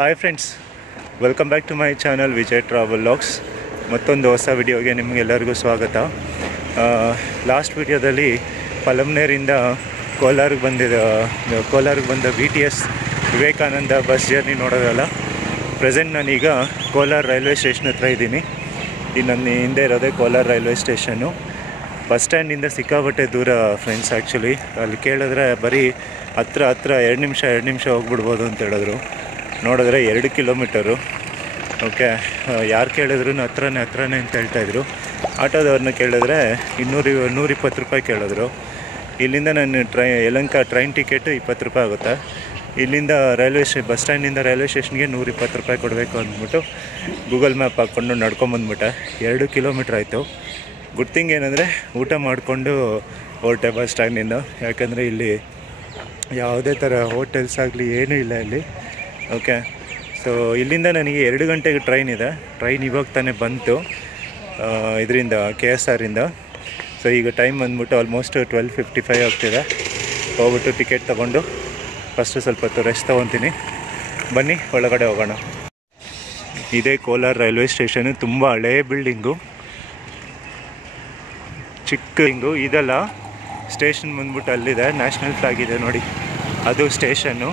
Hi friends, welcome back to my channel Vijay travel logs. ಮತ್ತೊಂದು ಹೊಸ ವಿಡಿಯೋಗೆ ನಿಮಗೆಲ್ಲರಿಗೂ ಸ್ವಾಗತ. ಲಾಸ್ಟ್ ವಿಡಿಯೋದಲ್ಲಿ ಪಲಮ್ನೇರಿಂದ ಕೋಲಾರಿಗೆ ಬಂದ BTS ವಿವೇಕಾನಂದ ಬಸ್ ಜರ್ನಿ ನೋಡೋದಲ್ಲ. ಪ್ರೆಸೆಂಟ್ ನಾನೀಗ ಕೋಲಾರ ರೈಲ್ವೆ ಸ್ಟೇಷನ್ ಹತ್ರ ಇದ್ದೀನಿ. ನನ್ನ ಹಿಂದೆ ಇರೋದೇ ಕೋಲಾರ ರೈಲ್ವೆ ಸ್ಟೇಷನ್ನು. ಬಸ್ ಸ್ಟ್ಯಾಂಡಿಂದ ಸಿಕ್ಕಾಬಟ್ಟೆ ದೂರ ಫ್ರೆಂಡ್ಸ್. ಆ್ಯಕ್ಚುಲಿ ಅಲ್ಲಿ ಕೇಳಿದ್ರೆ ಬರೀ ಹತ್ರ 2 ನಿಮಿಷ ಹೋಗ್ಬಿಡ್ಬೋದು ಅಂತ ಹೇಳಿದ್ರು. ನೋಡಿದ್ರೆ 2 ಕಿಲೋಮೀಟರು. ಓಕೆ, ಯಾರು ಕೇಳಿದ್ರು ಹತ್ರನೇ ಅಂತ ಹೇಳ್ತಾಯಿದ್ರು. ಆಟೋದವ್ರನ್ನ ಕೇಳಿದ್ರೆ 120 ರೂಪಾಯಿ ಕೇಳಿದ್ರು. ಇಲ್ಲಿಂದ ನಾನು ಯಲಹಂಕ ಟ್ರೈನ್ ಟಿಕೆಟು 20 ರೂಪಾಯಿ ಆಗುತ್ತೆ. ಇಲ್ಲಿಂದ ಬಸ್ ಸ್ಟ್ಯಾಂಡಿಂದ ರೈಲ್ವೆ ಸ್ಟೇಷನ್ಗೆ 120 ರೂಪಾಯಿ ಕೊಡಬೇಕು ಅಂದ್ಬಿಟ್ಟು ಗೂಗಲ್ ಮ್ಯಾಪ್ ಹಾಕ್ಕೊಂಡು ನಡ್ಕೊಂಬಂದ್ಬಿಟ್ಟೆ. 2 ಕಿಲೋಮೀಟ್ರ್ ಆಯಿತು. ಗುಡ್ ಥಿಂಗ್ ಏನಂದರೆ ಊಟ ಮಾಡಿಕೊಂಡು ಹೊರಟೆ ಬಸ್ ಸ್ಟ್ಯಾಂಡಿಂದ. ಯಾಕಂದರೆ ಇಲ್ಲಿ ಯಾವುದೇ ಥರ ಹೋಟೆಲ್ಸ್ ಆಗಲಿ ಏನೂ ಇಲ್ಲ ಇಲ್ಲಿ. ಓಕೆ, ಸೊ ಇಲ್ಲಿಂದ ನನಗೆ 2 ಗಂಟೆಗೆ ಟ್ರೈನ್ ಇದೆ. ಟ್ರೈನ್ ಇವಾಗ ತಾನೇ ಬಂತು ಇದರಿಂದ KSR ಇಂದ. ಸೊ ಈಗ ಟೈಮ್ ಬಂದ್ಬಿಟ್ಟು ಆಲ್ಮೋಸ್ಟ್ 12:55 ಆಗ್ತಿದೆ. ಹೋಗ್ಬಿಟ್ಟು ಟಿಕೆಟ್ ತೊಗೊಂಡು ಫಸ್ಟು ಸ್ವಲ್ಪ ಹೊತ್ತು ರೆಸ್ಟ್ ತೊಗೊತೀನಿ. ಬನ್ನಿ ಒಳಗಡೆ ಹೋಗೋಣ. ಇದೇ ಕೋಲಾರ ರೈಲ್ವೆ ಸ್ಟೇಷನು. ತುಂಬ ಹಳೇ ಬಿಲ್ಡಿಂಗು, ಚಿಕ್ಕ ಹಿಂಗು. ಇದೆಲ್ಲ ಸ್ಟೇಷನ್ ಬಂದ್ಬಿಟ್ಟು ಅಲ್ಲಿದೆ, ನ್ಯಾಷನಲ್ ಫ್ಲಾಗ್ ಇದೆ ನೋಡಿ, ಅದು ಸ್ಟೇಷನ್ನು.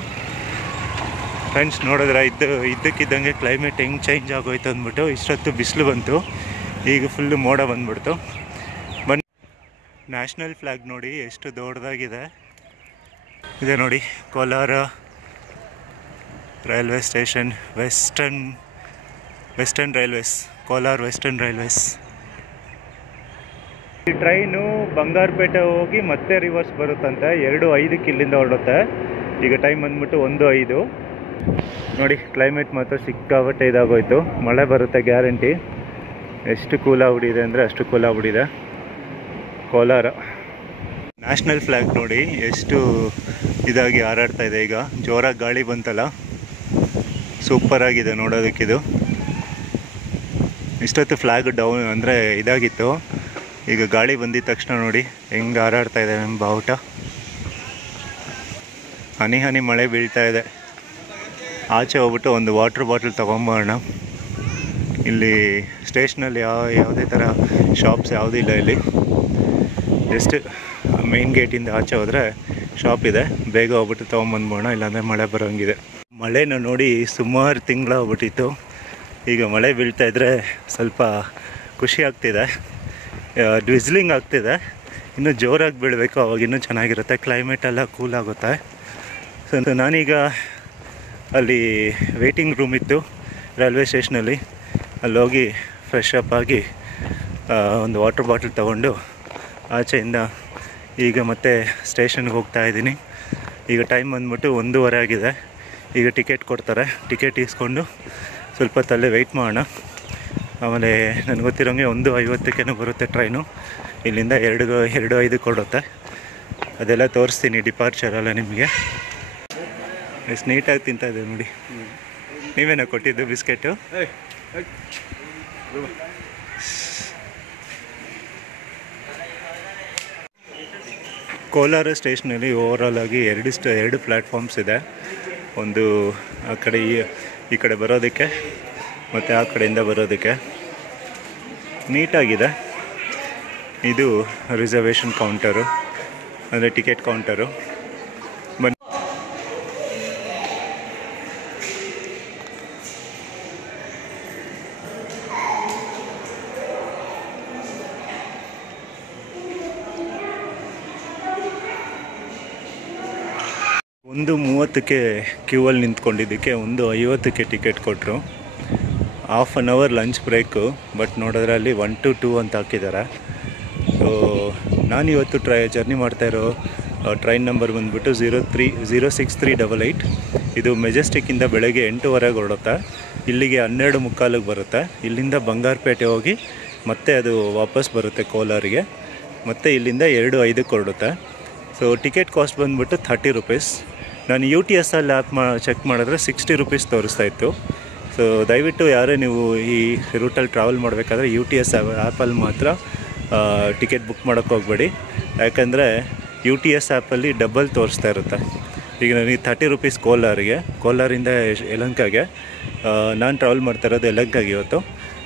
ಫ್ರೆಂಡ್ಸ್ ನೋಡಿದ್ರೆ ಇದ್ದಕ್ಕಿದ್ದಂಗೆ ಕ್ಲೈಮೇಟ್ ಹೆಂಗೆ ಚೇಂಜ್ ಆಗೋಯ್ತು ಅಂದ್ಬಿಟ್ಟು ಇಷ್ಟೊತ್ತು ಬಿಸಿಲು ಬಂತು, ಈಗ ಫುಲ್ಲು ಮೋಡ ಬಂದ್ಬಿಡ್ತು. ಬನ್ನಿ, ನ್ಯಾಷನಲ್ ಫ್ಲಾಗ್ ನೋಡಿ ಎಷ್ಟು ದೊಡ್ಡದಾಗಿದೆ. ಇದೆ ನೋಡಿ Kolar railway station, western railways, Kolar western railways. ಈ ಟ್ರೈನು ಬಂಗಾರಪೇಟೆ ಹೋಗಿ ಮತ್ತೆ ರಿವರ್ಸ್ ಬರುತ್ತಂತೆ. 2:05 ಇಲ್ಲಿಂದ ಹೊರಡುತ್ತೆ. ಈಗ ಟೈಮ್ ಬಂದ್ಬಿಟ್ಟು 1:05. ನೋಡಿ ಕ್ಲೈಮೇಟ್ ಮಾತ್ರ ಸಿಕ್ಕಾಬಟ್ಟೆ ಇದಾಗೋಯ್ತು. ಮಳೆ ಬರುತ್ತೆ ಗ್ಯಾರಂಟಿ. ಎಷ್ಟು ಕೂಲಾಗ್ಬಿಟ್ಟಿದೆ ಅಂದರೆ ಅಷ್ಟು ಕೂಲಾಗ್ಬಿಟ್ಟಿದೆ ಕೋಲಾರ. ನ್ಯಾಷನಲ್ ಫ್ಲ್ಯಾಗ್ ನೋಡಿ ಎಷ್ಟು ಇದಾಗಿ ಹಾರಾಡ್ತಾ ಇದೆ. ಈಗ ಜೋರಾಗಿ ಗಾಳಿ ಬಂತಲ್ಲ, ಸೂಪರಾಗಿದೆ ನೋಡೋದಕ್ಕಿದು. ಇಷ್ಟೊತ್ತು ಫ್ಲ್ಯಾಗ್ ಡೌನ್ ಅಂದರೆ ಇದಾಗಿತ್ತು. ಈಗ ಗಾಳಿ ಬಂದಿದ ತಕ್ಷಣ ನೋಡಿ ಹೆಂಗೆ ಹಾರಾಡ್ತಾ ಇದೆ ನಮ್ಮ ಬಾವುಟ. ಹನಿ ಮಳೆ ಬೀಳ್ತಾ ಇದೆ. ಆಚೆ ಹೋಗ್ಬಿಟ್ಟು ಒಂದು ವಾಟ್ರ್ ಬಾಟಲ್ ತೊಗೊಂಬೋಣ. ಇಲ್ಲಿ ಸ್ಟೇಷನಲ್ಲಿ ಯಾವುದೇ ಥರ ಶಾಪ್ಸ್ ಯಾವುದೂ ಇಲ್ಲ ಇಲ್ಲಿ. ಜಸ್ಟ್ ಮೇನ್ ಗೇಟಿಂದ ಆಚೆ ಹೋದರೆ ಶಾಪ್ ಇದೆ. ಬೇಗ ಹೋಗ್ಬಿಟ್ಟು ತೊಗೊಂಬಂದ್ಬೋಣ, ಇಲ್ಲಾಂದರೆ ಮಳೆ ಬರೋಂಗಿದೆ. ಮಳೆನ ನೋಡಿ ಸುಮಾರು ತಿಂಗಳಾಗ್ಬಿಟ್ಟಿತ್ತು. ಈಗ ಮಳೆ ಬೀಳ್ತಾ ಇದ್ದರೆ ಸ್ವಲ್ಪ ಖುಷಿ ಆಗ್ತಿದೆ. ಡ್ವಿಸ್ಲಿಂಗ್ ಆಗ್ತಿದೆ. ಇನ್ನೂ ಜೋರಾಗಿ ಬೀಳಬೇಕು, ಅವಾಗ ಇನ್ನೂ ಚೆನ್ನಾಗಿರುತ್ತೆ. ಕ್ಲೈಮೇಟ್ ಎಲ್ಲ ಕೂಲ್ ಆಗುತ್ತೆ. ಸೊ ನಾನೀಗ ಅಲ್ಲಿ ವೇಟಿಂಗ್ ರೂಮ್ ಇತ್ತು ರೈಲ್ವೆ ಸ್ಟೇಷನಲ್ಲಿ. ಅಲ್ಲಿ ಹೋಗಿ ಫ್ರೆಶ್ ಅಪ್ ಆಗಿ ಒಂದು ವಾಟರ್ ಬಾಟಲ್ ತೊಗೊಂಡು ಆಚೆಯಿಂದ ಈಗ ಮತ್ತೆ ಸ್ಟೇಷನ್ಗೆ ಹೋಗ್ತಾ ಇದ್ದೀನಿ. ಈಗ ಟೈಮ್ ಬಂದ್ಬಿಟ್ಟು 1:15 ಆಗಿದೆ. ಈಗ ಟಿಕೆಟ್ ಕೊಡ್ತಾರೆ. ಟಿಕೆಟ್ ಇಸ್ಕೊಂಡು ಸ್ವಲ್ಪ ಹೊತ್ತಲ್ಲೇ ವೆಯ್ಟ್ ಮಾಡೋಣ. ಆಮೇಲೆ ನನಗೆ ಗೊತ್ತಿರೋಂಗೆ 1:50 ಬರುತ್ತೆ ಟ್ರೈನು. ಇಲ್ಲಿಂದ 2:05 ಕೊಡುತ್ತೆ. ಅದೆಲ್ಲ ತೋರಿಸ್ತೀನಿ ಡಿಪಾರ್ಚರೆಲ್ಲ ನಿಮಗೆ. ಎಷ್ಟು ನೀಟಾಗಿ ತಿಂತಾ ಇದೆ ನೋಡಿ. ನೀವೇನೋ ಕೊಟ್ಟಿದ್ದು ಬಿಸ್ಕೆಟು? ಕೋಲಾರ ಸ್ಟೇಷನಲ್ಲಿ ಓವರಾಲ್ ಆಗಿ 2 ಪ್ಲ್ಯಾಟ್ಫಾರ್ಮ್ಸ್ ಇದೆ. ಒಂದು ಆ ಕಡೆ ಈ ಕಡೆ ಬರೋದಕ್ಕೆ ಮತ್ತು ಆ ಕಡೆಯಿಂದ ಬರೋದಕ್ಕೆ. ನೀಟಾಗಿದೆ. ಇದು ರಿಸರ್ವೇಷನ್ ಕೌಂಟರು, ಅಂದರೆ ಟಿಕೆಟ್ ಕೌಂಟರು. ಬನ್ನಿ, ಒಂದು 1:30 ಕ್ಯೂವಲ್ಲಿ ನಿಂತ್ಕೊಂಡಿದ್ದಕ್ಕೆ 1:50 ಟಿಕೆಟ್ ಕೊಟ್ಟರು. Half an hour lunch break. But ನೋಡಿದ್ರೆ ಅಲ್ಲಿ 1 to 2 ಅಂತ ಹಾಕಿದ್ದಾರೆ. ಸೊ ನಾನಿವತ್ತು ಜರ್ನಿ ಮಾಡ್ತಾಯಿರೋ ಟ್ರೈನ್ ನಂಬರ್ ಬಂದುಬಿಟ್ಟು 06388. ಇದು ಮೆಜೆಸ್ಟಿಕ್ಕಿಂದ ಬೆಳಗ್ಗೆ 8:15 ಹೊರಡುತ್ತೆ. ಇಲ್ಲಿಗೆ 12:45 ಬರುತ್ತೆ. ಇಲ್ಲಿಂದ ಬಂಗಾರಪೇಟೆ ಹೋಗಿ ಮತ್ತೆ ಅದು ವಾಪಸ್ ಬರುತ್ತೆ ಕೋಲಾರಿಗೆ. ಮತ್ತು ಇಲ್ಲಿಂದ 2:05 ಹೊರಡುತ್ತೆ. ಸೊ ಟಿಕೆಟ್ ಕಾಸ್ಟ್ ಬಂದುಬಿಟ್ಟು 30 ರೂಪೀಸ್. ನಾನು UTS ಅಲ್ಲಿ ಆ್ಯಪ್ ಚೆಕ್ ಮಾಡಿದ್ರೆ 60 ರೂಪೀಸ್ ತೋರಿಸ್ತಾಯಿತ್ತು. ಸೊ ದಯವಿಟ್ಟು ಯಾರೇ ನೀವು ಈ ರೂಟಲ್ಲಿ ಟ್ರಾವೆಲ್ ಮಾಡಬೇಕಾದ್ರೆ UTS ಆ್ಯಪಲ್ಲಿ ಮಾತ್ರ ಟಿಕೆಟ್ ಬುಕ್ ಮಾಡೋಕ್ಕೆ ಹೋಗಬೇಡಿ. ಯಾಕಂದರೆ UTS ಆ್ಯಪಲ್ಲಿ ಡಬಲ್ ತೋರಿಸ್ತಾ ಇರುತ್ತೆ. ಈಗ ನನಗೆ 30 ರೂಪೀಸ್ ಕೋಲಾರಿಂದ ಯಲಹಂಕಗೆ. ನಾನು ಟ್ರಾವೆಲ್ ಮಾಡ್ತಾ ಇರೋದು ಯಲಹಂಕಗೆ ಇವತ್ತು.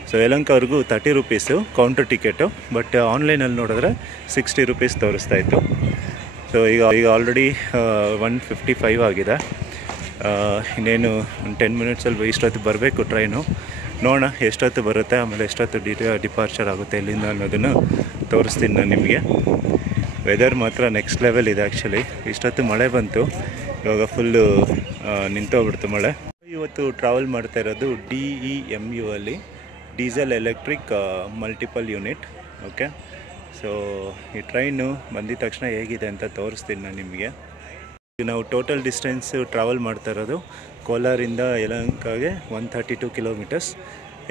So ಯಲಹಂಕವರೆಗೂ 30 rupees counter ticket, but ಆನ್ಲೈನಲ್ಲಿ ನೋಡಿದ್ರೆ 60 ರೂಪೀಸ್ ತೋರಿಸ್ತಾಯಿತ್ತು. ಸೊ ಈಗ ಆಲ್ರೆಡಿ 1:55 ಆಗಿದೆ. ಇನ್ನೇನು ಒಂದು 10 ಮಿನಿಟ್ಸಲ್ಲಿ ಇಷ್ಟೊತ್ತು ಬರಬೇಕು ಟ್ರೈನು. ನೋಡೋಣ ಎಷ್ಟೊತ್ತು ಬರುತ್ತೆ, ಆಮೇಲೆ ಎಷ್ಟೊತ್ತು ಡಿಪಾರ್ಚರ್ ಆಗುತ್ತೆ ಇಲ್ಲಿಂದ ಅನ್ನೋದನ್ನು ತೋರಿಸ್ತೀನಿ ನಾನು ನಿಮಗೆ. ವೆದರ್ ಮಾತ್ರ ನೆಕ್ಸ್ಟ್ ಲೆವೆಲ್ ಇದೆ ಆ್ಯಕ್ಚುಲಿ. ಇಷ್ಟೊತ್ತು ಮಳೆ ಬಂತು, ಇವಾಗ ಫುಲ್ಲು ನಿಂತೋಗ್ಬಿಡ್ತು ಮಳೆ. ಇವತ್ತು ಟ್ರಾವೆಲ್ ಮಾಡ್ತಾ ಇರೋದು DEMU ಅಲ್ಲಿ, diesel electric multiple unit. Okay, so ಈ ಟ್ರೈನು ಬಂದಿದ ತಕ್ಷಣ ಹೇಗಿದೆ ಅಂತ ತೋರಿಸ್ತೀನಿ ನಾನು ನಿಮಗೆ. ನಾವು ಟೋಟಲ್ ಡಿಸ್ಟೆನ್ಸ್ ಟ್ರಾವೆಲ್ ಮಾಡ್ತಾ ಇರೋದು ಕೋಲಾರಿಂದ ಯಲಹಂಕಗೆ 132 ಕಿಲೋಮೀಟರ್ಸ್.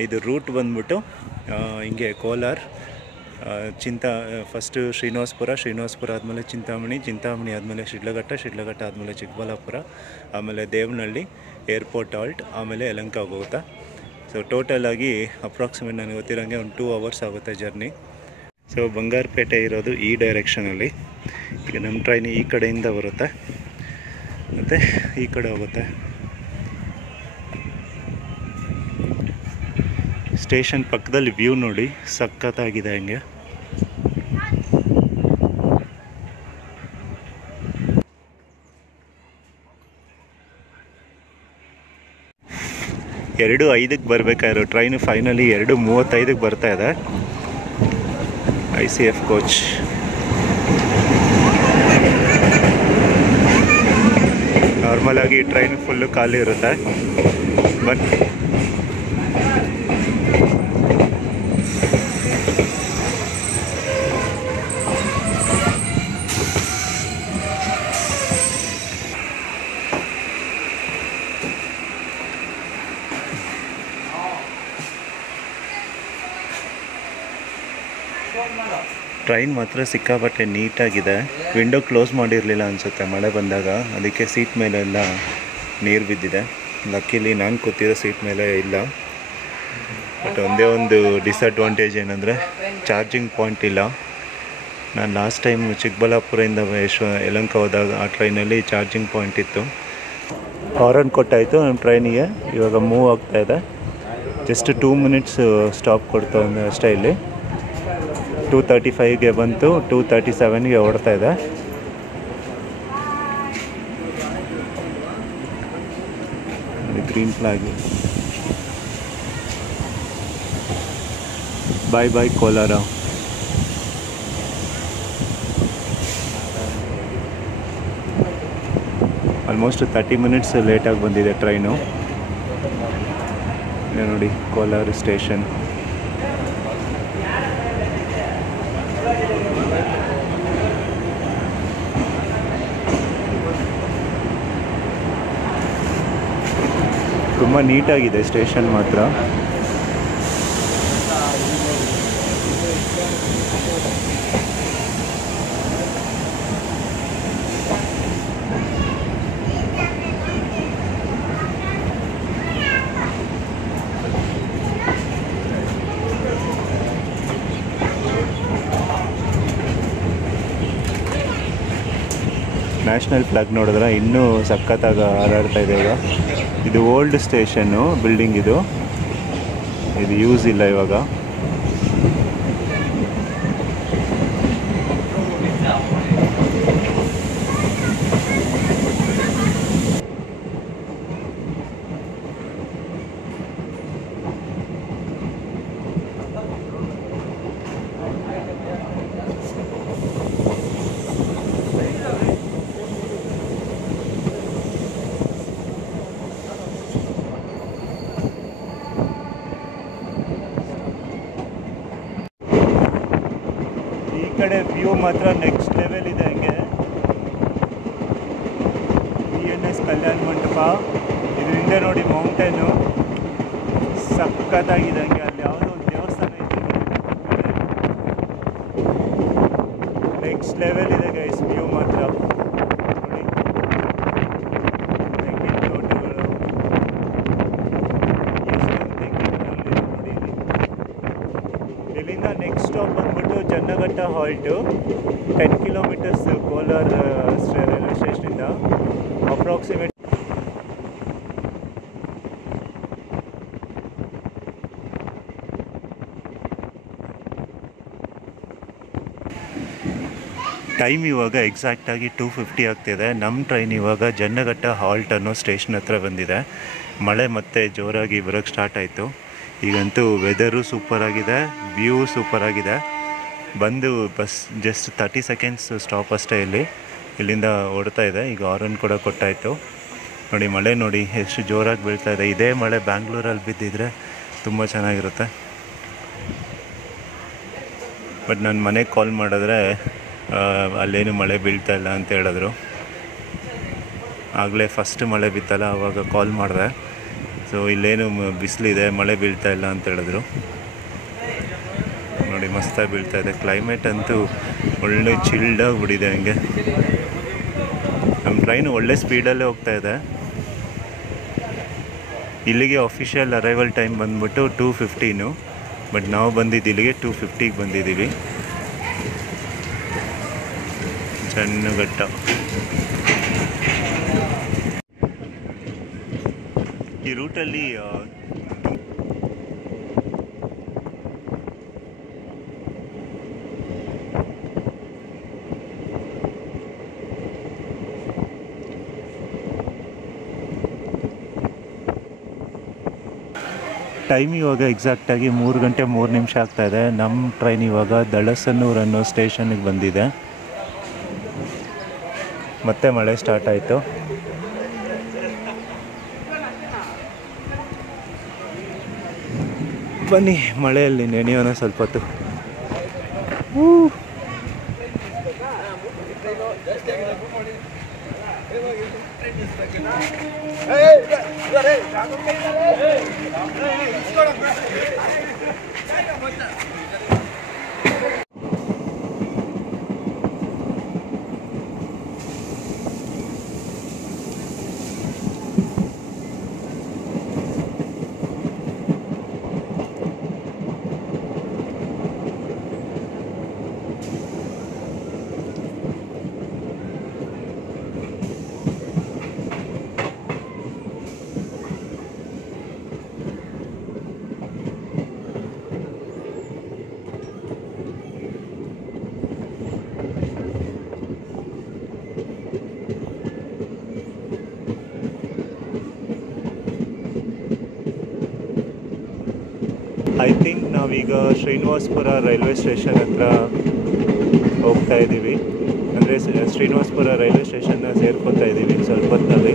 ಇದು ರೂಟ್ ಬಂದ್ಬಿಟ್ಟು ಹಿಂಗೆ ಕೋಲಾರ, ಫಸ್ಟು ಶ್ರೀನಿವಾಸಪುರ ಆದಮೇಲೆ ಚಿಂತಾಮಣಿ ಆದಮೇಲೆ ಶಿಡ್ಲಘಟ್ಟ ಆದಮೇಲೆ ಚಿಕ್ಕಬಳ್ಳಾಪುರ, ಆಮೇಲೆ ದೇವನಹಳ್ಳಿ ಏರ್ಪೋರ್ಟ್ ಹಾಲ್ಟ್, ಆಮೇಲೆ ಯಲಹಂಕ ಹೋಗುತ್ತೆ. ಸೊ ಟೋಟಲಾಗಿ ಅಪ್ರಾಕ್ಸಿಮೇಟ್ ನನಗೆ ಗೊತ್ತಿರೋಂಗೆ ಒಂದು 2 ಅವರ್ಸ್ ಆಗುತ್ತೆ ಜರ್ನಿ. ಸೊ ಬಂಗಾರಪೇಟೆ ಇರೋದು ಈ ಡೈರೆಕ್ಷನಲ್ಲಿ. ಈಗ ನಮ್ಮ ಟ್ರೈನ್ ಈ ಕಡೆಯಿಂದ ಬರುತ್ತೆ ಮತ್ತು ಈ ಕಡೆ ಹೋಗುತ್ತೆ. ಸ್ಟೇಷನ್ ಪಕ್ಕದಲ್ಲಿ ವ್ಯೂ ನೋಡಿ, ಸಖತ್ತಾಗಿದೆ ಹಂಗೆ. ಎರಡು 5ಕ್ಕೆ ಬರಬೇಕಾಗಿರೋ ಟ್ರೈನು ಫೈನಲಿ 2:35ಕ್ಕೆ ಬರ್ತಾ ಇದೆ. ICF coach. ನಾರ್ಮಲಾಗಿ ಟ್ರೈನ್ ಫುಲ್ಲು ಖಾಲಿ ಇರುತ್ತೆ, ಬಟ್ ಟ್ರೈನ್ ಮಾತ್ರ ಸಿಕ್ಕಾಪಟ್ಟೆ ನೀಟಾಗಿದೆ. ವಿಂಡೋ ಕ್ಲೋಸ್ ಮಾಡಿರಲಿಲ್ಲ ಅನಿಸುತ್ತೆ ಮಳೆ ಬಂದಾಗ, ಅದಕ್ಕೆ ಸೀಟ್ ಮೇಲೆಲ್ಲ ನೀರು ಬಿದ್ದಿದೆ. ಲಕ್ಕಿಲಿ ನಾನು ಕೂತಿರೋ ಸೀಟ್ ಮೇಲೆ ಇಲ್ಲ. ಬಟ್ ಒಂದೇ ಒಂದು ಡಿಸಡ್ವಾಂಟೇಜ್ ಏನಂದರೆ ಚಾರ್ಜಿಂಗ್ ಪಾಯಿಂಟ್ ಇಲ್ಲ. ನಾನು ಲಾಸ್ಟ್ ಟೈಮ್ ಚಿಕ್ಕಬಳ್ಳಾಪುರದಿಂದ ಯಲಹಂಕ ಹೋದಾಗ ಆ ಟ್ರೈನಲ್ಲಿ ಚಾರ್ಜಿಂಗ್ ಪಾಯಿಂಟ್ ಇತ್ತು. ಹಾರನ್ ಕೊಟ್ಟಾಯಿತು ನಮ್ಮ ಟ್ರೈನಿಗೆ. ಇವಾಗ ಮೂವ್ ಆಗ್ತಾಯಿದೆ. ಜಸ್ಟ್ 2 ಮಿನಿಟ್ಸ್ ಸ್ಟಾಪ್ ಕೊಡ್ತಾ ಅಷ್ಟೇ. ಇಲ್ಲಿ 2:35ಗೆ ಬಂತು, 2:37ಗೆ ಓಡ್ತಾ ಇದೆ. Green flag. Bye Kolar. Almost 30 minutes ಲೇಟಾಗಿ ಬಂದಿದೆ ಟ್ರೈನು. ನೋಡಿ ಕೋಲಾರ ಸ್ಟೇಷನ್. ತುಂಬ ನೀಟಾಗಿದೆ ಸ್ಟೇಷನ್ ಮಾತ್ರ. ನ್ಯಾಷನಲ್ ಫ್ಲಾಗ್ ನೋಡಿದ್ರೆ ಇನ್ನೂ ಸಖತ್ತಾಗಿ ಹಾರಾಡ್ತಾ ಇದೆ. ಈಗ ಇದು ಓಲ್ಡ್ ಸ್ಟೇಷನ್ನು ಬಿಲ್ಡಿಂಗ್, ಇದು ಯೂಸ್ ಇಲ್ಲ ಇವಾಗ. ಈ ಕಡೆ ವ್ಯೂ ಮಾತ್ರ ನೆಕ್ಸ್ಟ್ ಲೆವೆಲ್ ಇದೆ. ಹಂಗೆ PNS ಕಲ್ಯಾಣ ಮಂಟಪ, ಇದು ಹಿಂದೆ ನೋಡಿ ಮೌಂಟೇನು ಸಖತ್ತಾಗಿದೆ. ಹಂಗೆ ಅಲ್ಲಿ ಯಾವುದೋ ಒಂದು ದೇವಸ್ಥಾನ ಇದೆ, ನೆಕ್ಸ್ಟ್ ಲೆವೆಲ್ ಇದೆ ಗೈಸ್ ವ್ಯೂ ಮಾತ್ರ. ನೋಡಿ ತೆಂಗಿನ ತೋಟಗಳು, ಎಷ್ಟೊಂದು ತೆಂಗಿನ ನೋಡಿ. ಇಲ್ಲಿಂದ ನೆಕ್ಸ್ಟ್ ಸ್ಟಾಪ್ ಬಂದ್ಬಿಟ್ಟು Jannaghatta halt, 10 kilometres Kolar railway ಸ್ಟೇಷನಿಂದ. ಅಪ್ರಾಕ್ಸಿಮೇಟ್ ಟೈಮ್ ಇವಾಗ ಎಕ್ಸಾಕ್ಟಾಗಿ 2:50 ಆಗ್ತಿದೆ. ನಮ್ಮ ಟ್ರೈನ್ ಇವಾಗ ಜನ್ನಘಟ್ಟ ಹಾಲ್ಟ್ ಅನ್ನೋ ಸ್ಟೇಷನ್ ಹತ್ರ ಬಂದಿದೆ. ಮಳೆ ಮತ್ತೆ ಜೋರಾಗಿ ಬರೋಕ್ಕೆ ಸ್ಟಾರ್ಟ್ ಆಯಿತು. ಈಗಂತೂ ವೆದರು ಸೂಪರಾಗಿದೆ, ವ್ಯೂ ಸೂಪರಾಗಿದೆ. ಬಂದು ಬಸ್ ಜಸ್ಟ್ 30 ಸೆಕೆಂಡ್ಸ್ ಸ್ಟಾಪ್ ಅಷ್ಟೇ ಇಲ್ಲಿಂದ ಓಡ್ತಾ ಇದೆ. ಈಗ ಹಾರನ್ ಕೂಡ ಕೊಟ್ಟಾಯಿತು. ನೋಡಿ ಮಳೆ ನೋಡಿ ಎಷ್ಟು ಜೋರಾಗಿ ಬೀಳ್ತಾ ಇದೆ. ಇದೇ ಮಳೆ ಬ್ಯಾಂಗ್ಳೂರಲ್ಲಿ ಬಿದ್ದಿದ್ರೆ ತುಂಬ ಚೆನ್ನಾಗಿರುತ್ತೆ. ಬಟ್ ನಾನು ಮನೆಗೆ ಕಾಲ್ ಮಾಡಿದ್ರೆ ಅಲ್ಲೇನು ಮಳೆ ಬೀಳ್ತಾ ಇಲ್ಲ ಅಂತ ಹೇಳಿದ್ರು. ಆಗಲೇ ಫಸ್ಟ್ ಮಳೆ ಬಿತ್ತಲ್ಲ ಆವಾಗ ಕಾಲ್ ಮಾಡಿದೆ. ಸೊ ಇಲ್ಲೇನು ಬಿಸಿಲಿದೆ, ಮಳೆ ಬೀಳ್ತಾ ಇಲ್ಲ ಅಂತ ಹೇಳಿದ್ರು. ನೋಡಿ ಮಸ್ತಾಗಿ ಬೀಳ್ತಾ ಇದೆ. ಕ್ಲೈಮೇಟ್ ಅಂತೂ ಒಳ್ಳೆ ಚಿಲ್ಡಾಗಿ ಬಿಡಿದೆ. ಹಂಗೆ ನಮ್ಮ ಟ್ರೈನ್ ಒಳ್ಳೆ ಸ್ಪೀಡಲ್ಲೇ ಹೋಗ್ತಾ ಇದೆ. ಇಲ್ಲಿಗೆ ಅಫಿಷಿಯಲ್ ಅರೈವಲ್ ಟೈಮ್ ಬಂದ್ಬಿಟ್ಟು 2:15. ಬಟ್ ನಾವು ಬಂದಿದ್ದು ಇಲ್ಲಿಗೆ 2:50ಗೆ ಬಂದಿದ್ದೀವಿ. ಜನ್ನಘಟ್ಟ ಈ ರೂಟಲ್ಲಿ ಟೈಮ್ ಇವಾಗ ಎಕ್ಸಾಕ್ಟಾಗಿ 3 ಗಂಟೆ 3 ನಿಮಿಷ ಆಗ್ತಾಯಿದೆ. ನಮ್ಮ ಟ್ರೈನ್ ಇವಾಗ ದಳಸನ್ನೂರು ಅನ್ನೋ ಸ್ಟೇಷನ್ಗೆ ಬಂದಿದೆ. ಮತ್ತೆ ಮಳೆ ಸ್ಟಾರ್ಟ್ ಆಯಿತು. ಬನ್ನಿ ಮಳೆಯಲ್ಲಿ ನೆನೆಯೋಣ ಸ್ವಲ್ಪ ಹೊತ್ತು. ಐ ಥಿಂಕ್ ನಾವೀಗ ಶ್ರೀನಿವಾಸಪುರ ರೈಲ್ವೆ ಸ್ಟೇಷನ್ ಹತ್ರ ಹೋಗ್ತಾ ಇದ್ದೀವಿ. ಅಂದರೆ ಶ್ರೀನಿವಾಸಪುರ ರೈಲ್ವೆ ಸ್ಟೇಷನ್ನ ಸೇರ್ಕೊತಾ ಇದ್ದೀವಿ ಸ್ವಲ್ಪ ಹೊತ್ತಲ್ಲಿ.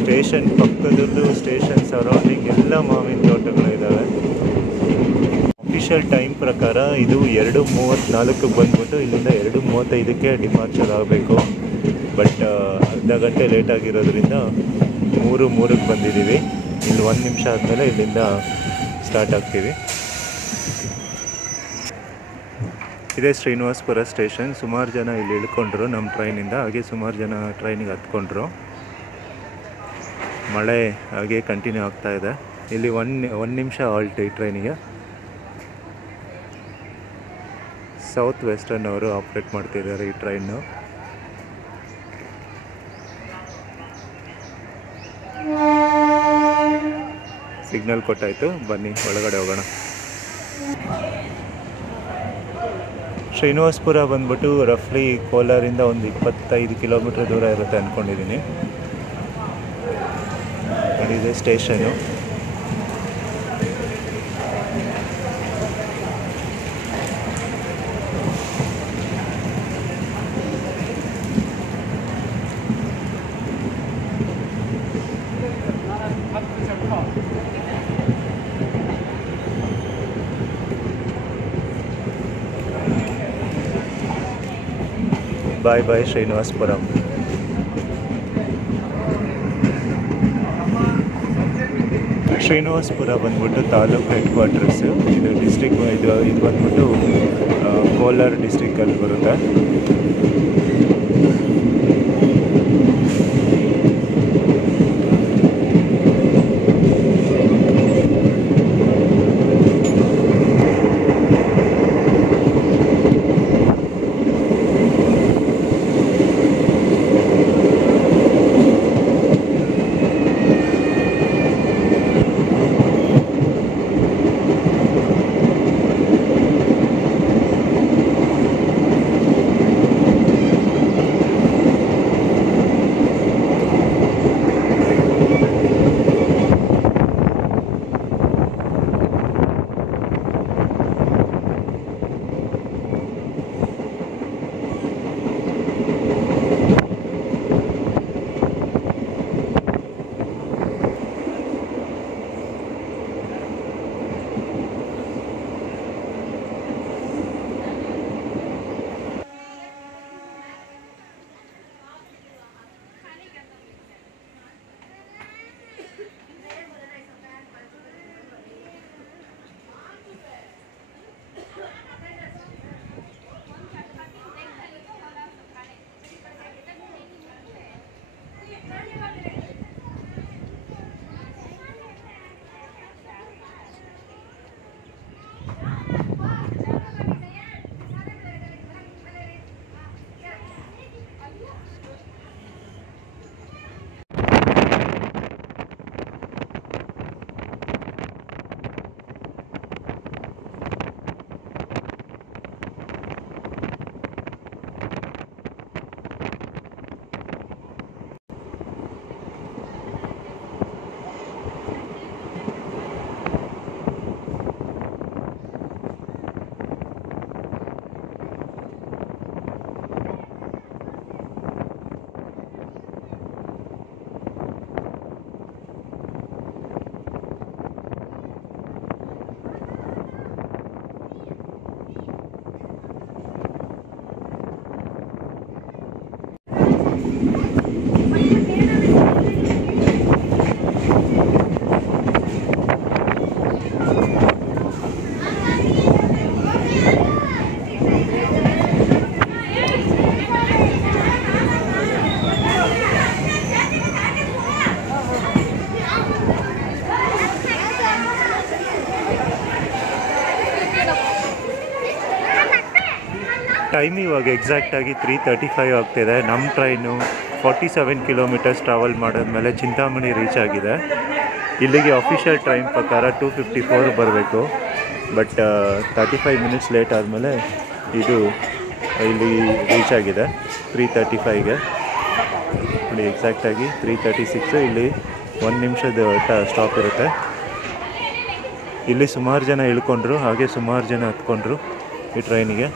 ಸ್ಟೇಷನ್ ಪಕ್ಕದಲ್ಲೂ ಸ್ಟೇಷನ್ ಸರೌಂಡಿಂಗ್ ಎಲ್ಲ ಮಾವಿನ ತೋಟಗಳಿದ್ದಾವೆ. ಅಫಿಷಿಯಲ್ ಟೈಮ್ ಪ್ರಕಾರ ಇದು 2:34ಕ್ಕೆ ಬಂದ್ಬಿಟ್ಟು ಇಲ್ಲಿಂದ 2:35ಕ್ಕೆ ಡಿಪಾರ್ಚರ್ ಆಗಬೇಕು. ಬಟ್ ಅರ್ಧ ಗಂಟೆ ಲೇಟ್ ಆಗಿರೋದ್ರಿಂದ 3:03ಕ್ಕೆ ಬಂದಿದ್ದೀವಿ. ಇಲ್ಲಿ 1 ನಿಮಿಷ ಆದಮೇಲೆ ಇಲ್ಲಿಂದ ಸ್ಟಾರ್ಟ್ ಆಗ್ತೀವಿ. ಇದೇ ಶ್ರೀನಿವಾಸಪುರ ಸ್ಟೇಷನ್. ಸುಮಾರು ಜನ ಇಲ್ಲಿ ಇಳ್ಕೊಂಡ್ರು ನಮ್ಮ ಟ್ರೈನಿಂದ. ಹಾಗೆ ಸುಮಾರು ಜನ ಟ್ರೈನಿಗೆ ಹತ್ಕೊಂಡ್ರು. ಮಳೆ ಹಾಗೆ ಕಂಟಿನ್ಯೂ ಆಗ್ತಾ ಇದೆ. ಇಲ್ಲಿ 1 ನಿಮಿಷ ಹಾಲ್ಟ್ ಈ ಟ್ರೈನಿಗೆ. ಸೌತ್ ವೆಸ್ಟರ್ನ್ ಅವರು ಆಪ್ರೇಟ್ ಮಾಡ್ತಿದ್ದಾರೆ ಈ ಟ್ರೈನು. ಸಿಗ್ನಲ್ ಕೊಟ್ಟಾಯಿತು, ಬನ್ನಿ ಒಳಗಡೆ ಹೋಗೋಣ. ಶ್ರೀನಿವಾಸಪುರ ಬಂದ್ಬಿಟ್ಟು ರಫ್ಲಿ ಕೋಲಾರಿಂದ ಒಂದು 25 ಕಿಲೋಮೀಟ್ರ್ ದೂರ ಇರುತ್ತೆ ಅಂದ್ಕೊಂಡಿದ್ದೀನಿ. ಇದೆ ಸ್ಟೇಷನು. ಬಾಯ್ ಬಾಯ್ ಶ್ರೀನಿವಾಸಪುರಂ. ಶ್ರೀನಿವಾಸಪುರ ಬಂದ್ಬಿಟ್ಟು ತಾಲೂಕು ಹೆಡ್ ಕ್ವಾರ್ಟರ್ಸು. ಇದು ಡಿಸ್ಟ್ರಿಕ್, ಇದು ಬಂದ್ಬಿಟ್ಟು ಕೋಲಾರ ಡಿಸ್ಟ್ರಿಕ್ಕಲ್ಲಿ ಬರುತ್ತೆ. ಟೈಮ್ ಇವಾಗ ಎಕ್ಸಾಕ್ಟಾಗಿ 3:35 ಆಗ್ತಿದೆ. ನಮ್ಮ ಟ್ರೈನು 47 ಕಿಲೋಮೀಟರ್ಸ್ ಟ್ರಾವೆಲ್ ಮಾಡಿದ್ಮೇಲೆ ಚಿಂತಾಮಣಿ ರೀಚ್ ಆಗಿದೆ. ಇಲ್ಲಿಗೆ ಅಫಿಷಿಯಲ್ ಟ್ರೈನ್ ಪ್ರಕಾರ 2:54 ಬರಬೇಕು. ಬಟ್ 35 ಮಿನಿಟ್ಸ್ ಲೇಟ್ ಆದಮೇಲೆ ಇದು ಇಲ್ಲಿ ರೀಚ್ ಆಗಿದೆ 3:35ಗೆ. ನೋಡಿ ಎಕ್ಸಾಕ್ಟಾಗಿ 3:36. ಇಲ್ಲಿ 1 ನಿಮಿಷದ ಸ್ಟಾಪ್ ಇರುತ್ತೆ. ಇಲ್ಲಿ ಸುಮಾರು ಜನ ಇಳ್ಕೊಂಡ್ರು, ಹಾಗೆ ಸುಮಾರು ಜನ ಹತ್ಕೊಂಡ್ರು ಈ ಟ್ರೈನಿಗೆ.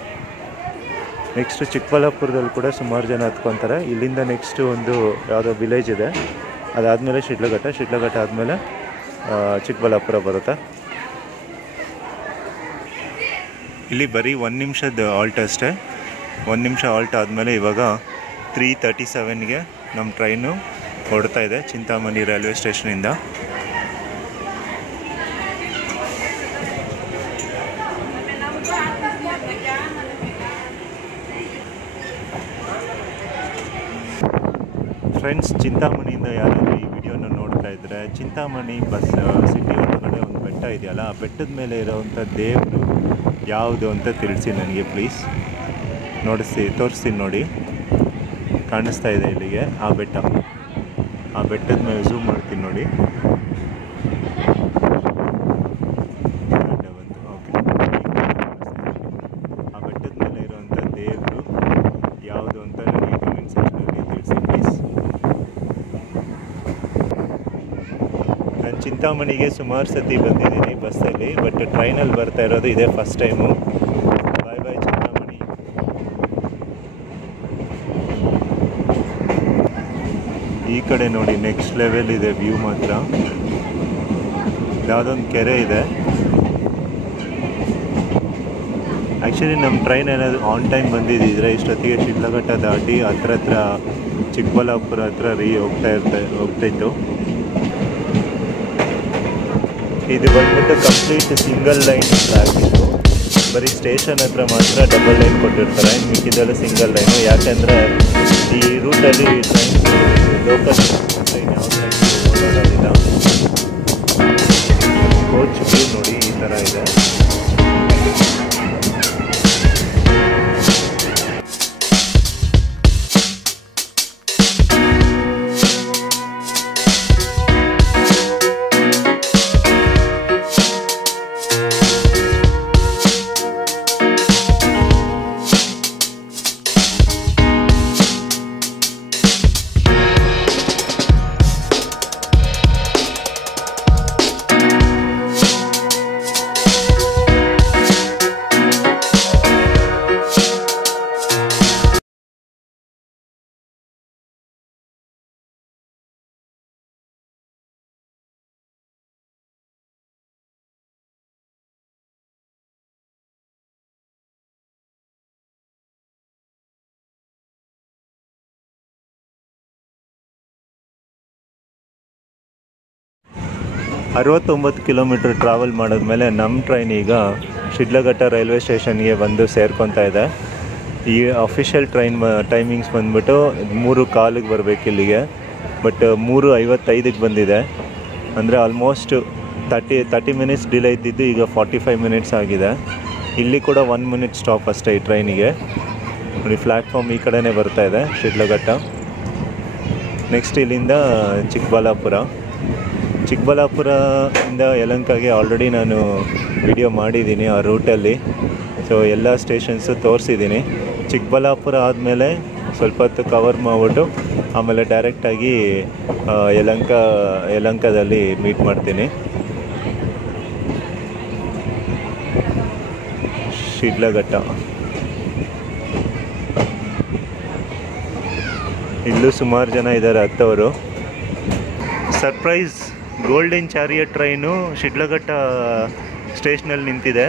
ನೆಕ್ಸ್ಟ್ ಚಿಕ್ಕಬಳ್ಳಾಪುರದಲ್ಲಿ ಕೂಡ ಸುಮಾರು ಜನ ಹತ್ಕೊತಾರೆ. ಇಲ್ಲಿಂದ ನೆಕ್ಸ್ಟು ಒಂದು ಯಾವುದೋ ವಿಲೇಜ್ ಇದೆ, ಅದಾದಮೇಲೆ ಶಿಡ್ಲಘಟ್ಟ ಆದಮೇಲೆ ಚಿಕ್ಕಬಳ್ಳಾಪುರ ಬರುತ್ತೆ. ಇಲ್ಲಿ ಬರೀ 1 ನಿಮಿಷದ ಆಲ್ಟ್ ಅಷ್ಟೇ. 1 ನಿಮಿಷ ಆಲ್ಟ್ ಆದಮೇಲೆ ಇವಾಗ 3:37ಗೆ ನಮ್ಮ ಟ್ರೈನು ಹೊರಡ್ತಾ ಇದೆ ಚಿಂತಾಮಣಿ ರೈಲ್ವೆ ಸ್ಟೇಷನಿಂದ. ಫ್ರೆಂಡ್ಸ್, ಚಿಂತಾಮಣಿಯಿಂದ ಯಾರಾದರೂ ಈ ವಿಡಿಯೋನ ನೋಡ್ತಾ ಇದ್ದರೆ, ಚಿಂತಾಮಣಿ ಬಸ್ ಸಿಟಿ ಒಳಗಡೆ ಒಂದು ಬೆಟ್ಟ ಇದೆಯಲ್ಲ, ಆ ಬೆಟ್ಟದ ಮೇಲೆ ಇರೋವಂಥ ದೇವರು ಯಾವುದು ಅಂತ ತಿಳಿಸಿ ನನಗೆ ಪ್ಲೀಸ್. ತೋರಿಸ್ತೀನಿ ನೋಡಿ, ಕಾಣಿಸ್ತಾ ಇದೆ ಇಲ್ಲಿಗೆ ಆ ಬೆಟ್ಟ. ಆ ಬೆಟ್ಟದ ಮೇಲೆ ಝೂಮ್ ಮಾಡ್ತೀನಿ ನೋಡಿ. ಓಕೆ, ಆ ಬೆಟ್ಟದ ಮೇಲೆ ಇರೋವಂಥ ದೇವರು ಯಾವುದು ಅಂತ ನನಗೆ ಕಮೆಂಟ್ ಸೆಕ್ಷನಲ್ಲಿ ತಿಳಿಸಿ ಪ್ಲೀಸ್. ನಾನು ಚಿಂತಾಮಣಿಗೆ ಸುಮಾರು ಸತಿ ಬಂದಿದ್ದೀನಿ ಬಸ್ಸಲ್ಲಿ, ಬಟ್ ಟ್ರೈನಲ್ಲಿ ಬರ್ತಾ ಇರೋದು ಇದೇ ಫಸ್ಟ್ ಟೈಮು. ಬಾಯ್ ಬಾಯ್ ಚಿಂತಾಮಣಿ. ಈ ಕಡೆ ನೋಡಿ, ನೆಕ್ಸ್ಟ್ ಲೆವೆಲ್ ಇದೆ ವ್ಯೂ ಮಾತ್ರ. ಯಾವುದೊಂದು ಕೆರೆ ಇದೆ. ಆ್ಯಕ್ಚುಲಿ ನಮ್ಮ ಟ್ರೈನ್ ಏನಾದರೂ ಆನ್ ಟೈಮ್ ಬಂದಿದ್ದಿದ್ರೆ ಇಷ್ಟೊತ್ತಿಗೆ ಶಿಡ್ಲಘಟ್ಟ ದಾಟಿ ಹತ್ರ ಚಿಕ್ಕಬಳ್ಳಾಪುರ ಹತ್ರ ಹೋಗ್ತಾಯಿತ್ತು. ಇದು ಬಂದ್ಬಿಟ್ಟು ಕಂಪ್ಲೀಟ್ ಸಿಂಗಲ್ ಲೈನ್ ಟ್ರ್ಯಾಕ್. ಇದು ಬರೀ ಸ್ಟೇಷನ್ ಹತ್ರ ಮಾತ್ರ ಡಬಲ್ ಲೈನ್ ಕೊಟ್ಟಿರ್ತಾರೆ, ಮಿಕ್ಕಿದೆಲ್ಲ ಸಿಂಗಲ್ ಲೈನು. ಯಾಕೆಂದರೆ ಈ ರೂಟಲ್ಲಿ ಲೋಕಲ್ ಟ್ರೈನ್ ಯಾವ ಟ್ರೈನ್ ಓಡಾಡೋದಿಲ್ಲ. ಕೋಚ್ ವ್ಯೂ ನೋಡಿ ಈ ಥರ ಇದೆ. ಕಿಲೋಮೀಟರ್ ಟ್ರಾವೆಲ್ ಮಾಡಿದ್ಮೇಲೆ ನಮ್ಮ ಟ್ರೈನ್ ಈಗ ಶಿಡ್ಲಘಟ್ಟ ರೈಲ್ವೆ ಸ್ಟೇಷನ್ಗೆ ಬಂದು ಸೇರ್ಕೊತಾ ಇದೆ. ಈ ಅಫಿಷಿಯಲ್ ಟ್ರೈನ್ ಟೈಮಿಂಗ್ಸ್ ಬಂದ್ಬಿಟ್ಟು 3:15ಗೆ ಬರಬೇಕು ಇಲ್ಲಿಗೆ, ಬಟ್ 3:55ಗೆ ಬಂದಿದೆ. ಅಂದರೆ ಆಲ್ಮೋಸ್ಟ್ 30 ಮಿನಿಟ್ಸ್ ಡಿಲೇ ಇದ್ದಿದ್ದು ಈಗ 45 ಮಿನಿಟ್ಸ್ ಆಗಿದೆ. ಇಲ್ಲಿ ಕೂಡ 1 ಮಿನಿಟ್ ಸ್ಟಾಪ್ ಅಷ್ಟೇ ಈ ಟ್ರೈನಿಗೆ. ನೋಡಿ, ಪ್ಲ್ಯಾಟ್ಫಾರ್ಮ್ ಈ ಕಡೆನೇ ಬರ್ತಾ ಇದೆ ಶಿಡ್ಲಘಟ್ಟ. ನೆಕ್ಸ್ಟ್ ಇಲ್ಲಿಂದ ಚಿಕ್ಕಬಳ್ಳಾಪುರದಿಂದ ಯಲಹಂಕಗೆ ಆಲ್ರೆಡಿ ನಾನು ವಿಡಿಯೋ ಮಾಡಿದ್ದೀನಿ ಆ ರೂಟಲ್ಲಿ. ಸೊ ಎಲ್ಲ ಸ್ಟೇಷನ್ಸು ತೋರಿಸಿದ್ದೀನಿ. ಚಿಕ್ಕಬಳ್ಳಾಪುರ ಆದಮೇಲೆ ಸ್ವಲ್ಪ ಹೊತ್ತು ಕವರ್ ಮಾಡಿಬಿಟ್ಟು ಆಮೇಲೆ ಡೈರೆಕ್ಟಾಗಿ ಯಲಹಂಕದಲ್ಲಿ ಮೀಟ್ ಮಾಡ್ತೀನಿ. ಶಿಡ್ಲಘಟ್ಟ ಇಲ್ಲೂ ಸುಮಾರು ಜನ ಇದ್ದಾರೆ ಹತ್ತವರು. Surprise, golden chariot train Shidlaghatta ಸ್ಟೇಷನಲ್ಲಿ ನಿಂತಿದೆ.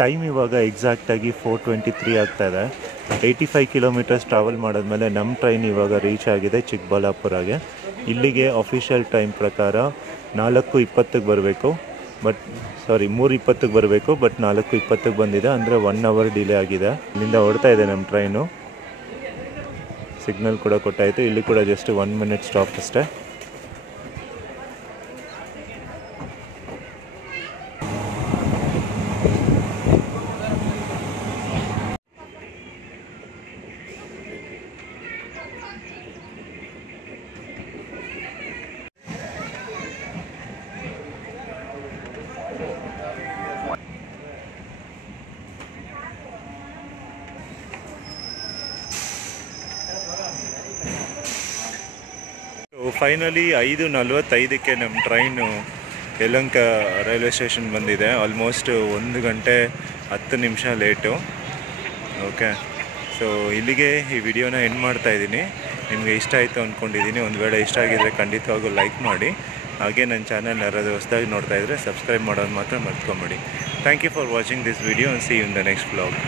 ಟೈಮ್ ಇವಾಗ ಎಕ್ಸಾಕ್ಟಾಗಿ 4:23 ಆಗ್ತಾಯಿದೆ. 85 ಕಿಲೋಮೀಟರ್ಸ್ ಟ್ರಾವೆಲ್ ಮಾಡಿದ್ಮೇಲೆ ನಮ್ಮ ಟ್ರೈನ್ ಇವಾಗ ರೀಚ್ ಆಗಿದೆ ಚಿಕ್ಕಬಳ್ಳಾಪುರಗೆ. ಇಲ್ಲಿಗೆ ಅಫಿಷಿಯಲ್ ಟೈಮ್ ಪ್ರಕಾರ 4:20ಗೆ ಬರಬೇಕು. ಬಟ್ 3:20ಕ್ಕೆ ಬರಬೇಕು, ಬಟ್ 4:20ಕ್ಕೆ ಬಂದಿದೆ. ಅಂದರೆ 1 ಅವರ್ ಡಿಲೇ ಆಗಿದೆ. ಇಲ್ಲಿಂದ ಹೊರಡ್ತಾ ಇದೆ ನಮ್ಮ ಟ್ರೈನು. ಸಿಗ್ನಲ್ ಕೂಡ ಕೊಟ್ಟಾಯಿತು. ಇಲ್ಲಿ ಕೂಡ ಜಸ್ಟ್ 1 ಮಿನಿಟ್ ಸ್ಟಾಪ್ ಅಷ್ಟೇ. ಫೈನಲಿ 5:45ಕ್ಕೆ ನಮ್ಮ ಟ್ರೈನು ಯಲಹಂಕ ರೈಲ್ವೆ ಸ್ಟೇಷನ್ ಬಂದಿದೆ. ಆಲ್ಮೋಸ್ಟ್ 1 ಗಂಟೆ 10 ನಿಮಿಷ ಲೇಟು. ಓಕೆ, ಸೊ ಇಲ್ಲಿಗೆ ಈ ವಿಡಿಯೋನ ಎಂಡ್ ಮಾಡ್ತಾಯಿದ್ದೀನಿ. ನಿಮಗೆ ಇಷ್ಟ ಆಯಿತು ಅಂದ್ಕೊಂಡಿದ್ದೀನಿ. ಒಂದು ವೇಳೆ ಇಷ್ಟ ಆಗಿದ್ದರೆ ಖಂಡಿತವಾಗೂ ಲೈಕ್ ಮಾಡಿ. ಹಾಗೆ ನನ್ನ ಚಾನಲ್ ಯಾರಾದರೂ ಹೊಸದಾಗಿ ನೋಡ್ತಾಯಿದ್ರೆ ಸಬ್ಸ್ಕ್ರೈಬ್ ಮಾಡೋದು ಮಾತ್ರ ಮರ್ತ್ಕೊಂಬೇಡಿ. Thank you for watching this video and see you in the next vlog.